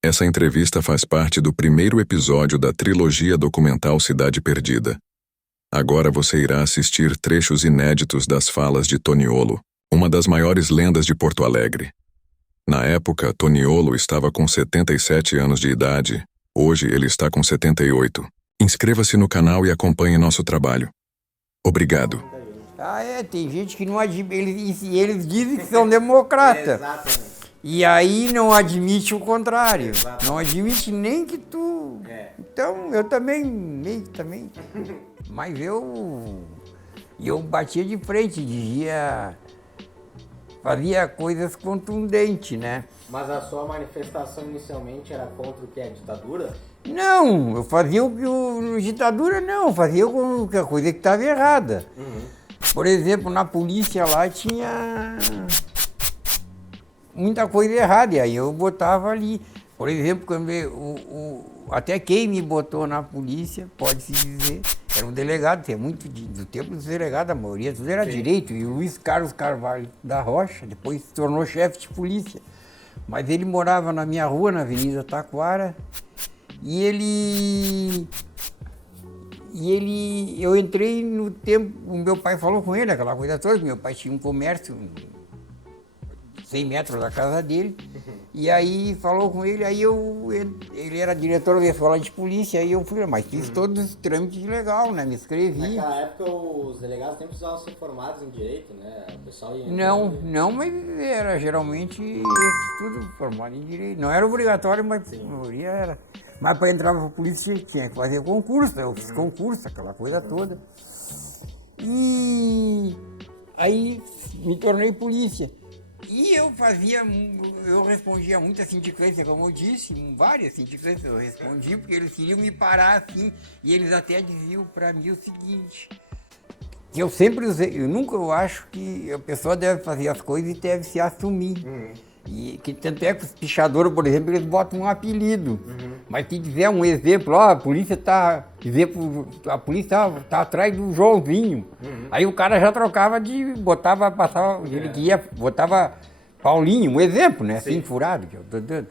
Essa entrevista faz parte do primeiro episódio da trilogia documental Cidade Perdida. Agora você irá assistir trechos inéditos das falas de Toniolo, uma das maiores lendas de Porto Alegre. Na época, Toniolo estava com 77 anos de idade. Hoje ele está com 78. Inscreva-se no canal e acompanhe nosso trabalho. Obrigado. Tem gente que não admite, eles dizem que são democratas. Exatamente. E aí não admite o contrário. Exatamente. Não admite nem que tu... Então, eu também, Mas eu batia de frente, fazia coisas contundentes, né? Mas a sua manifestação inicialmente era contra o que? A ditadura? Não, eu fazia ditadura não, eu fazia a coisa que estava errada. Por exemplo, na polícia lá tinha muita coisa errada, e aí eu botava ali. Por exemplo, quando até quem me botou na polícia, pode-se dizer, era um delegado, tem muito do tempo dos delegados, a maioria tudo era direito, e o Luiz Carlos Carvalho da Rocha, depois se tornou chefe de polícia. Mas ele morava na minha rua, na Avenida Taquara, eu entrei no tempo, o meu pai falou com ele, aquela coisa toda, meu pai tinha um comércio, 100 metros da casa dele, e aí falou com ele, ele era diretor da escola de polícia, aí eu fui, mas fiz todos os trâmites legal, né, me inscrevi. Naquela época os delegados nem precisavam ser formados em direito, né? O pessoal ia... Não, mas era geralmente esse tudo formado em direito, não era obrigatório, mas a maioria era. Mas para entrar para a polícia tinha que fazer concurso, eu fiz concurso, aquela coisa toda. E aí me tornei polícia. E eu respondia muita sindicância, como eu disse, várias sindicâncias eu respondi, porque eles queriam me parar assim, e eles até diziam para mim o seguinte, que eu sempre usei, eu acho que a pessoa deve fazer as coisas e deve se assumir. E que tanto é que os pichadores, por exemplo, eles botam um apelido. Mas se dizer um exemplo, a polícia tá atrás do Joãozinho. Aí o cara já trocava botava Paulinho, um exemplo, né? Assim, furado, que eu tô dando.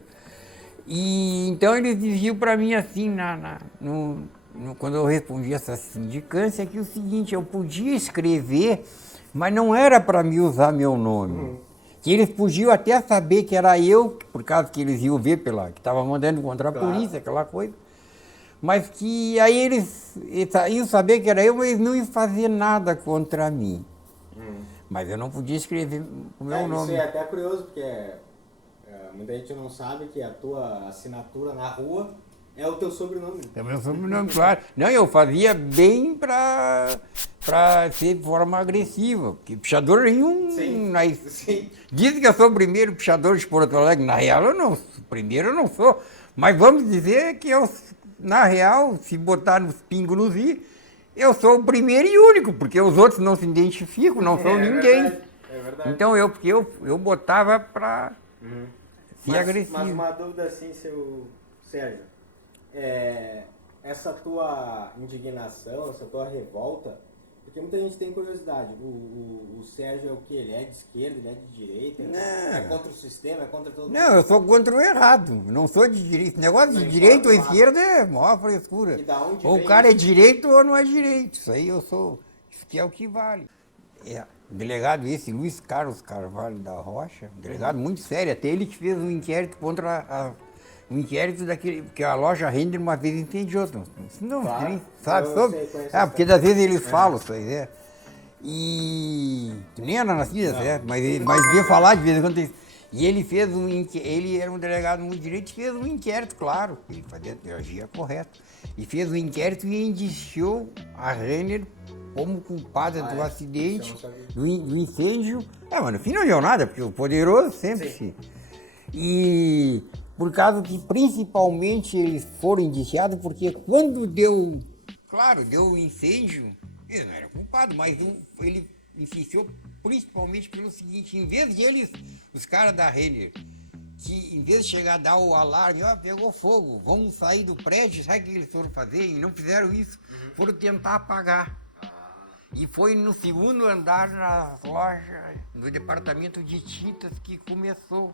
E então eles diziam para mim assim, quando eu respondia essa sindicância, que o seguinte, eu podia escrever, mas não era para me usar meu nome. Que eles podiam até saber que era eu, por causa que eles iam ver que estava mandando contra a polícia, aquela coisa. Mas que aí eles iam saber que era eu, mas eles não iam fazer nada contra mim. Mas eu não podia escrever o meu nome. Isso é até curioso, porque muita gente não sabe que a tua assinatura na rua é o teu sobrenome. É o meu sobrenome, claro. Não, eu fazia bem para ser de forma agressiva, porque pichador nenhum... Sim. Dizem que eu sou o primeiro pichador de Porto Alegre. Na real, primeiro eu não sou. Mas vamos dizer que na real, se botar nos pingos nos i, eu sou o primeiro e único, porque os outros não se identificam, não são ninguém. É verdade. Então eu botava para ser agressivo. Mas uma dúvida assim, seu Sérgio, essa tua indignação, essa tua revolta, porque muita gente tem curiosidade, o Sérgio é o que? Ele é de esquerda, ele é de direita? É contra o sistema, é contra todo mundo? Não, eu sou contra o errado, não sou de direita. Esse negócio de direita ou esquerda é maior frescura. E da onde Ou vem o cara é isso? direito ou não é direito. Isso aí isso que é o que vale. O delegado Luiz Carlos Carvalho da Rocha, um delegado muito sério, até ele que fez um inquérito um inquérito daquele, porque a loja Render uma vez incendiou. Não, Claro. sabe Eu sobre? sei, Porque às vezes eles falam isso aí, E tu nem era nascida, certo? Mas veio falar de vez em quando. E ele fez ele era um delegado muito direito, fez um inquérito, claro, ele fazia a teologia correta. E fez um inquérito e indiciou a Renner como culpada do acidente, do incêndio. Mas no fim não deu nada, porque o poderoso sempre se... E por causa que principalmente eles foram indiciados, porque quando deu o incêndio, ele não era culpado, mas ele insistiu principalmente pelo seguinte, em vez de os caras da Renner, que em vez de chegar a dar o alarme, pegou fogo, vamos sair do prédio, sabe o que eles foram fazer? E não fizeram isso, foram tentar apagar. E foi no segundo andar, nas lojas, no departamento de tintas, que começou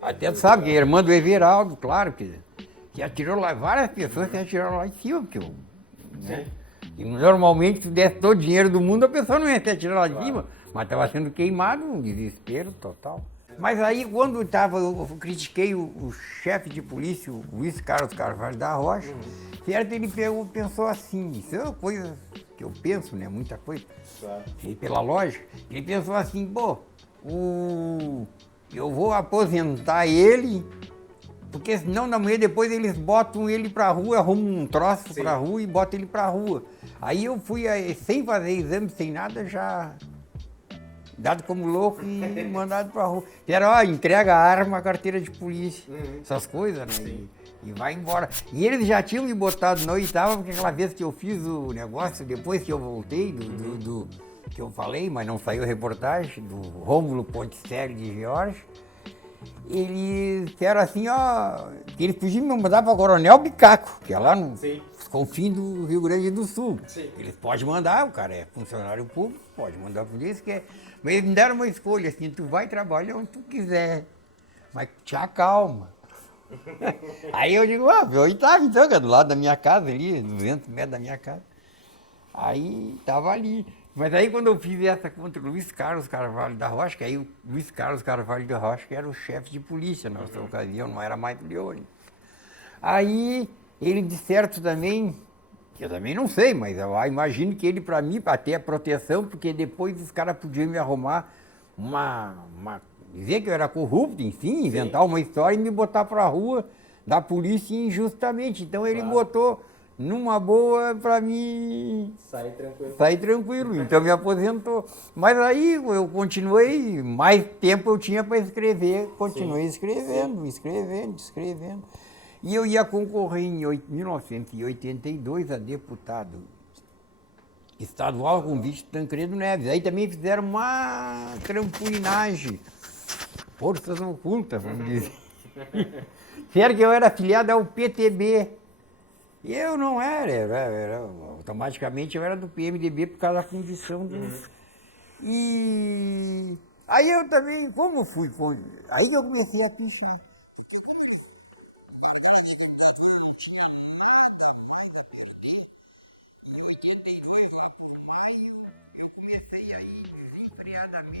Até tu sabe que é irmã do Everaldo, claro, que atirou lá, várias pessoas que atiraram lá em cima, porque eu, né? E normalmente, se desse todo o dinheiro do mundo, a pessoa não ia ter atirado lá de cima, mas estava sendo queimado, um desespero total. Mas aí, quando eu critiquei o chefe de polícia, o Luiz Carlos Carvalho da Rocha, certo, ele pensou assim, isso é uma coisa que eu penso, né, muita coisa, e pela lógica, ele pensou assim, pô, eu vou aposentar ele, porque senão na manhã depois eles botam ele pra rua, arrumam um troço pra rua e botam ele pra rua. Aí eu fui, sem fazer exame, sem nada, já dado como louco e mandado pra rua. Que era, ó, entrega a arma, a carteira de polícia, essas coisas, né? E vai embora. E eles já tinham me botado na oitava, porque aquela vez que eu fiz o negócio, depois que eu voltei, que eu falei, mas não saiu reportagem, do Rômulo Ponticelli de Jorge, eles disseram assim, ó, que eles podiam me mandar para Coronel Bicaco, que é lá no confim do Rio Grande do Sul. Eles podem mandar, o cara é funcionário público, pode mandar por isso, mas eles me deram uma escolha, assim, tu vai trabalhar onde tu quiser, mas te acalma. Aí eu digo, oitavo então, que é do lado da minha casa ali, 200 metros da minha casa. Aí tava ali. Mas aí quando eu fiz essa contra o Luiz Carlos Carvalho da Rocha, que aí o Luiz Carlos Carvalho da Rocha que era o chefe de polícia nessa ocasião, não era mais Leone. Aí ele de certo também, que eu também não sei, mas eu imagino que ele para mim, para ter a proteção, porque depois os caras podiam me arrumar dizer que eu era corrupto, enfim, inventar uma história e me botar pra rua da polícia injustamente. Então ele botou numa boa pra mim sair tranquilo. Então me aposentou. Mas aí eu continuei, mais tempo eu tinha para escrever, continuei escrevendo. E eu ia concorrer em 1982 a deputado estadual com vice Tancredo Neves. Aí também fizeram uma trampolinagem, forças ocultas, vamos dizer. Sério que eu era afiliado ao PTB. E eu não era, automaticamente eu era do PMDB por causa da condição do... E aí eu também, como fui, aí eu comecei a pensar.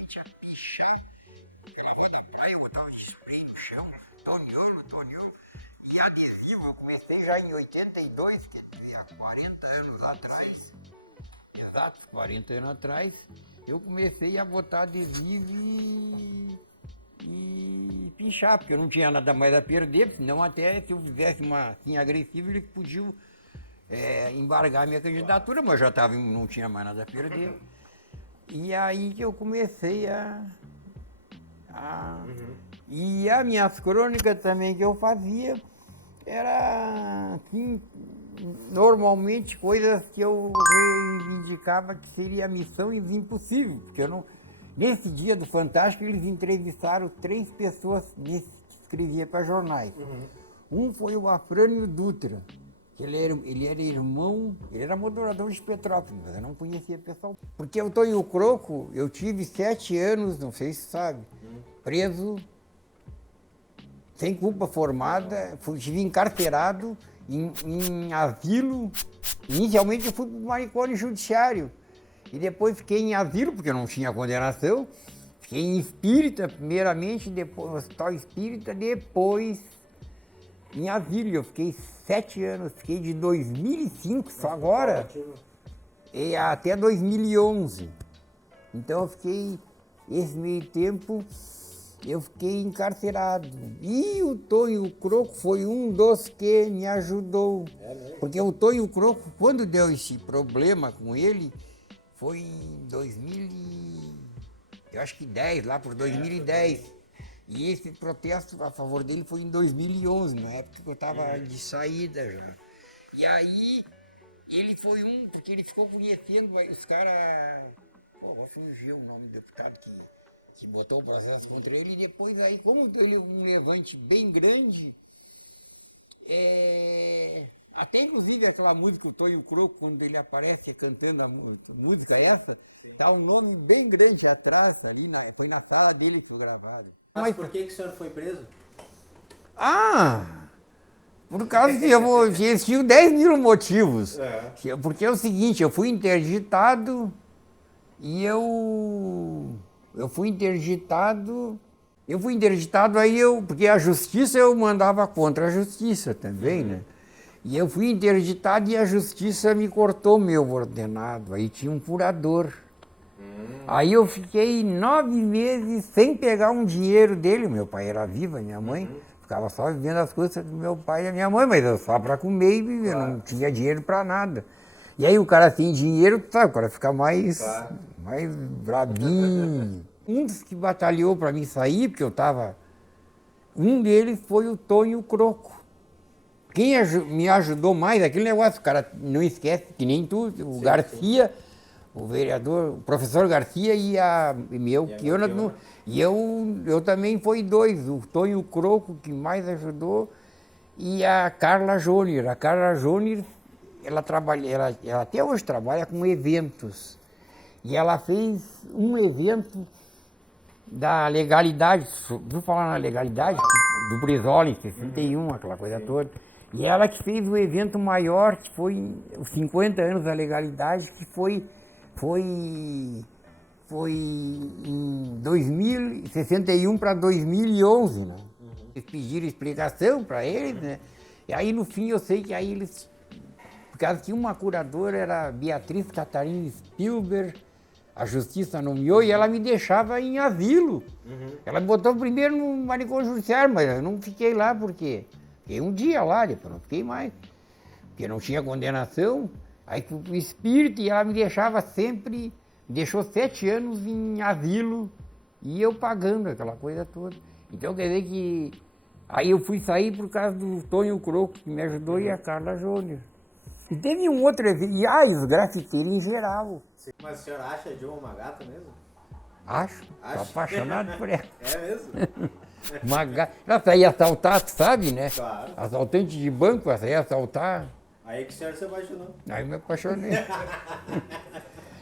A pichar, eu botava de spray no chão, toniolo, e adesivo, eu comecei já em 82, que há 40 anos atrás, exato, 40 anos atrás, eu comecei a botar adesivo e pichar, porque eu não tinha nada mais a perder, senão até se eu fizesse uma assim agressiva, eles podiam embargar a minha candidatura, mas eu já não tinha mais nada a perder. E aí que eu comecei E as minhas crônicas também que eu fazia era assim, normalmente coisas que eu reivindicava que seria missão impossível, porque eu não... Nesse dia do Fantástico eles entrevistaram 3 pessoas que escreviam para jornais. Um foi o Afrânio Dutra, que ele era irmão, ele era moderador de Petrópolis, mas eu não conhecia pessoal. Porque o Tonho Croco, eu tive 7 anos, não sei se sabe, preso, sem culpa formada, estive encarcerado em asilo. Inicialmente eu fui para o manicômio judiciário, e depois fiquei em asilo, porque eu não tinha condenação, fiquei em espírita, primeiramente, depois no hospital espírita, depois em asilo. Eu fiquei 7 anos, fiquei de 2005, só agora, e até 2011. Então eu fiquei, esse meio tempo, eu fiquei encarcerado. E o Tonho Croco foi um dos que me ajudou. Porque o Tonho Croco, quando deu esse problema com ele, foi em 2010, lá por 2010. E esse protesto a favor dele foi em 2011, na época que eu estava de saída já. E aí, ele foi porque ele ficou conhecendo os caras... Pô, fugiu o nome do deputado que botou o processo contra ele. E depois aí, como ele um levante bem grande, a Até inclusive aquela música, o Tonho Croco, quando ele aparece cantando a música essa, tá um nome bem grande atrás, ali foi na sala dele que foi gravado. Mas por que o senhor foi preso? Por causa que eles tinham 10 mil motivos. Porque é o seguinte, eu fui interditado e eu fui interditado aí porque a justiça eu mandava contra a justiça também, né? E eu fui interditado e a justiça me cortou meu ordenado, aí tinha um curador. Aí eu fiquei 9 meses sem pegar um dinheiro dele, meu pai era vivo, a minha mãe, ficava só vivendo as coisas do meu pai e da minha mãe, mas eu só para comer e viver, não tinha dinheiro para nada. E aí o cara tem dinheiro, sabe, o cara fica mais brabinho. Um dos que batalhou para mim sair, porque um deles foi o Tonho Croco. Quem me ajudou mais, aquele negócio, o cara não esquece, que nem tu, o Garcia, o vereador, o professor Garcia e eu também fui 2, o Tonho Croco, que mais ajudou, e a Carla Jônior. A Carla Jônior, ela até hoje trabalha com eventos. E ela fez um evento da legalidade, viu falar na legalidade? Do Brizola, em 61, aquela coisa toda. E ela que fez o evento maior, que foi os 50 anos da legalidade, que foi em 2061 para 2011, né? Eles pediram explicação para eles, né? E aí no fim eu sei que aí eles, por causa que uma curadora era Beatriz Catarina Spielberg, a justiça nomeou e ela me deixava em asilo. Ela me botou primeiro no manicômio judiciário, mas eu não fiquei lá porque fiquei um dia lá, depois não fiquei mais, porque não tinha condenação. Aí o espírito, e ela me deixava sempre, deixou 7 anos em asilo e eu pagando aquela coisa toda. Então quer dizer que aí eu fui sair por causa do Tonho Croco, que me ajudou, e a Carla Jônior. E teve um outro evento, e os grafiteiros em geral. Mas o senhor acha a Dilma uma gata mesmo? Acho. Tô apaixonado por ela. É mesmo? Uma gata. Ela saía assaltar, tu sabe, né? Claro. Assaltante de banco, ela saía assaltar. Aí que o senhor se apaixonou. Aí me apaixonei.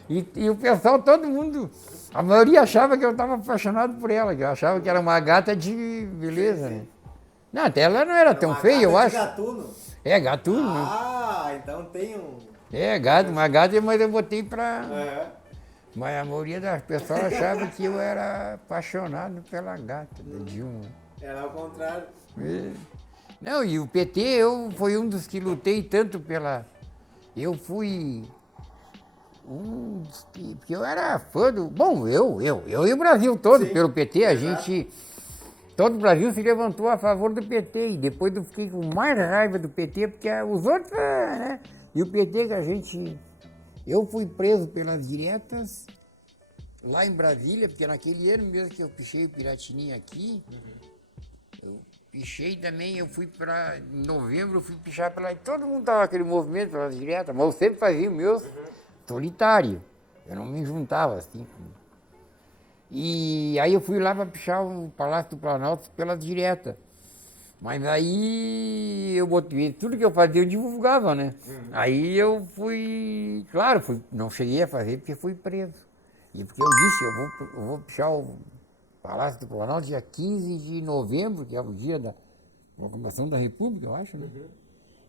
E o pessoal, todo mundo, a maioria achava que eu estava apaixonado por ela, que eu achava que era uma gata de beleza, né? Não, até ela não era tão feia, eu acho. Gatuno? É, gatuno, né? Então tem um... É, gato, uma gata, mas eu botei pra... Mas a maioria das pessoas achava que eu era apaixonado pela gata da Dilma. Era ao contrário. Não, e o PT, foi um dos que lutei tanto pela... Eu fui porque eu era fã do... Bom, eu e o Brasil todo, pelo PT, a gente... Todo o Brasil se levantou a favor do PT, e depois eu fiquei com mais raiva do PT, porque os outros, né? E o PT que a gente... Eu fui preso pelas diretas lá em Brasília, porque naquele ano mesmo que eu pichei o Piratininha aqui, eu pichei também, eu fui para... Em novembro eu fui pichar pela... Todo mundo estava naquele movimento pelas diretas, mas eu sempre fazia o meu solitário. Eu não me juntava assim. E aí eu fui lá para pichar o Palácio do Planalto pelas diretas. Mas aí eu botei, tudo que eu fazia eu divulgava, né? Aí eu fui, claro, não cheguei a fazer porque fui preso. E porque eu disse, eu vou pichar o Palácio do Planalto dia 15 de novembro, que é o dia da proclamação da República, eu acho, né?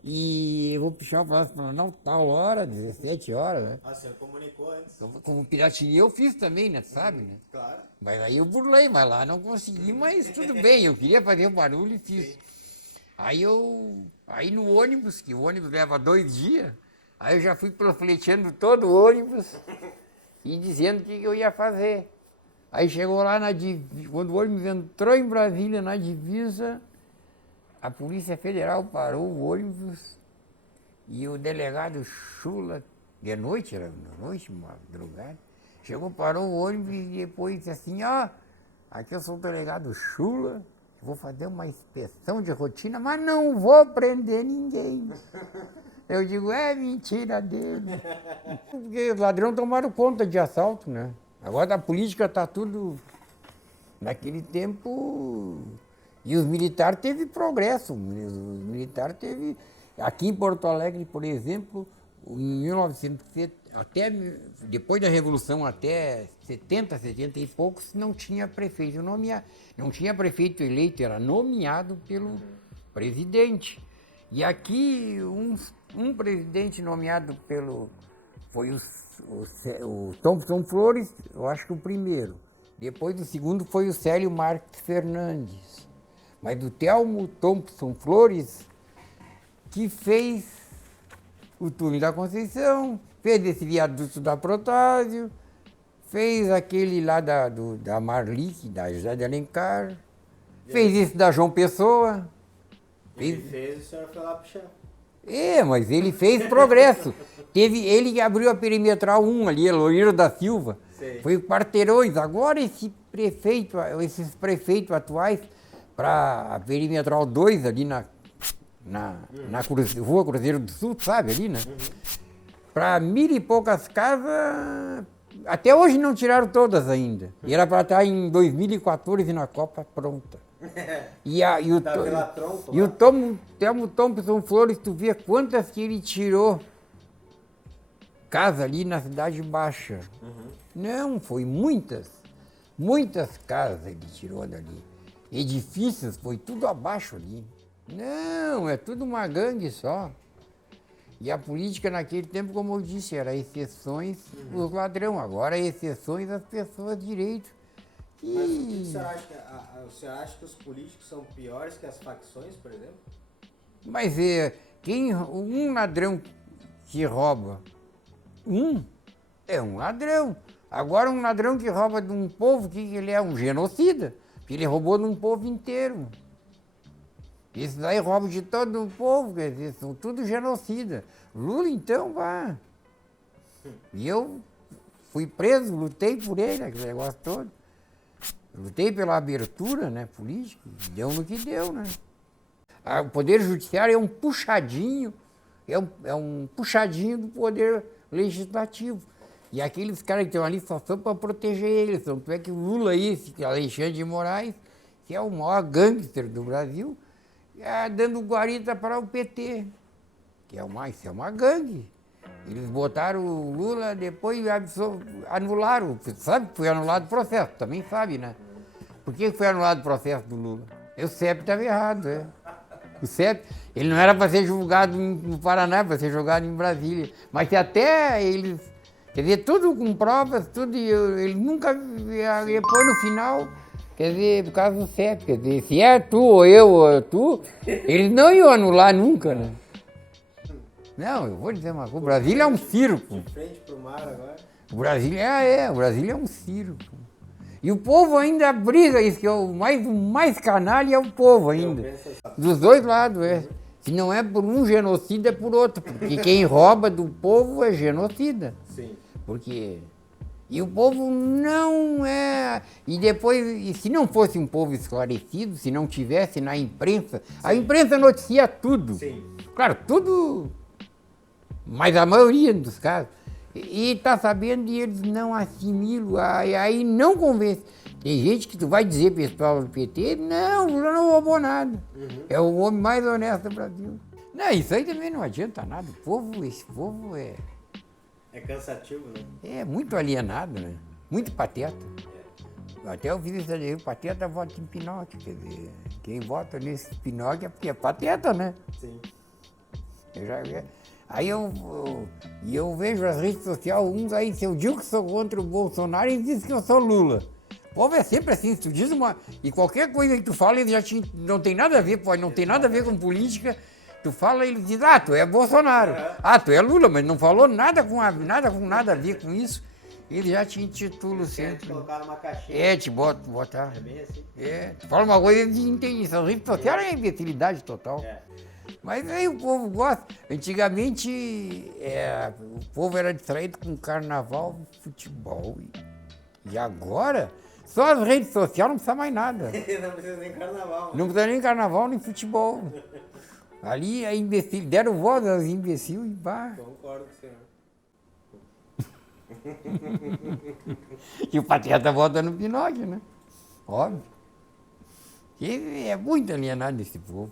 E eu vou pichar o Palácio do Planalto tal hora, 17 horas, né? Ah, o senhor comunicou antes. Como Piratininha eu fiz também, né? Sabe, né? Claro. Mas aí eu burlei, mas lá não consegui, mas tudo bem, eu queria fazer o barulho e fiz. Aí no ônibus, que o ônibus leva 2 dias, aí eu já fui profleteando todo o ônibus e dizendo o que eu ia fazer. Aí chegou lá quando o ônibus entrou em Brasília, na divisa, a Polícia Federal parou o ônibus e o delegado Chula, de noite, madrugada, chegou, parou o ônibus e depois disse assim, aqui eu sou o delegado Chula, vou fazer uma inspeção de rotina, mas não vou prender ninguém. Eu digo, é mentira dele. Porque os ladrões tomaram conta de assalto, né? Agora a política está tudo... Naquele tempo... E os militares teve progresso. Os militares teve... Aqui em Porto Alegre, por exemplo, em 1970, até depois da Revolução, até 70, 70 e poucos, não tinha prefeito não tinha prefeito eleito, era nomeado pelo presidente. E aqui um presidente nomeado foi o Thompson Flores, eu acho que o primeiro. Depois o segundo foi o Célio Marques Fernandes. Mas o Telmo Thompson Flores, que fez o túnel da Conceição, fez esse viaduto da Protásio, fez aquele lá da Marlic, da José de Alencar, fez esse da João Pessoa. Ele fez e o senhor foi lá pro chão. Mas ele fez progresso. Ele que abriu a perimetral 1 ali, Eloíra da Silva. Sei. Foi o Quarteirões. Agora esses prefeitos atuais, para a perimetral 2 ali na Rua Cruzeiro do Sul, sabe, ali, né? Para 1.000 e poucas casas, até hoje não tiraram todas ainda. E era para estar em 2014 na Copa pronta. E o Telmo Thompson Flores, tu vê quantas que ele tirou casa ali na Cidade Baixa. Não, foi muitas casas ele tirou dali. Edifícios, foi tudo abaixo ali. Não, é tudo uma gangue só. E a política naquele tempo, como eu disse, era exceções os ladrões, agora exceções as pessoas de direito. Mas o que o senhor acha? O senhor acha que os políticos são piores que as facções, por exemplo? Mas um ladrão que rouba é um ladrão. Agora um ladrão que rouba de um povo, que ele é um genocida, porque ele roubou de um povo inteiro. Isso daí rouba de todo o povo, quer dizer, são tudo genocida. Lula, então, vá. E eu fui preso, lutei por ele, aquele negócio todo. Lutei pela abertura, né, política, e deu no que deu, né. O Poder Judiciário é um puxadinho, é um puxadinho do Poder Legislativo. E aqueles caras que estão ali só são para proteger eles. Tanto é que o Lula, esse Alexandre de Moraes, que é o maior gangster do Brasil, dando guarita para o PT, que isso é uma gangue. Eles botaram o Lula, depois anularam. Sabe que foi anulado o processo, também sabe, né? Por que foi anulado o processo do Lula? O CEP estava errado, O CEP, ele não era para ser julgado no Paraná, para ser julgado em Brasília. Mas que até eles, quer dizer, tudo com provas, tudo, ele nunca, depois no final, quer dizer, por causa do CEP, quer dizer, se é tu ou eu ou tu, eles não iam anular nunca, né? Não, eu vou dizer uma coisa, o Brasília é um circo. De frente pro mar agora. O Brasília é um circo. E o povo ainda briga, isso que é o mais canalha é o povo ainda. Dos dois lados, Se não é por um genocida, é por outro. Porque quem rouba do povo é genocida. Sim. E o povo não é... E se não fosse um povo esclarecido, se não tivesse na imprensa... Sim. A imprensa noticia tudo. Sim. Claro, tudo... Mas a maioria dos casos. E está sabendo e eles não assimilam, aí não convence. Tem gente que tu vai dizer para o pessoal do PT, não, Lula não roubou nada. É o homem mais honesto do Brasil. Não, isso aí também não adianta nada. Esse povo é... É cansativo, né? É muito alienado, né? Muito pateta. Até eu fiz isso aí, o pateta vota em Pinóquio, quer dizer, quem vota nesse Pinóquio é porque é pateta, né? Sim. Aí eu vejo as redes sociais, uns aí, se eu digo que sou contra o Bolsonaro, eles dizem que eu sou Lula. O povo é sempre assim, se tu diz e qualquer coisa que tu fala, ele não tem nada a ver, não tem nada a ver com política, tu fala, ele diz, tu é Bolsonaro, tu é Lula, mas não falou nada com nada a ver com isso, ele já te intitula sempre. Colocar numa caixinha. Te botar. É bem assim? Tu fala uma coisa, eles entendem isso, as redes sociais é imbecilidade total. Mas aí o povo gosta. Antigamente, o povo era distraído com carnaval e futebol. E agora, só as redes sociais não precisa mais nada. Não precisa nem carnaval. Não precisa nem carnaval, nem futebol. Ali é imbecil, deram voz aos imbecis e pá. Concordo com o senhor. E o pateta vota no Pinóquio, né? Óbvio. E é muito alienado esse povo.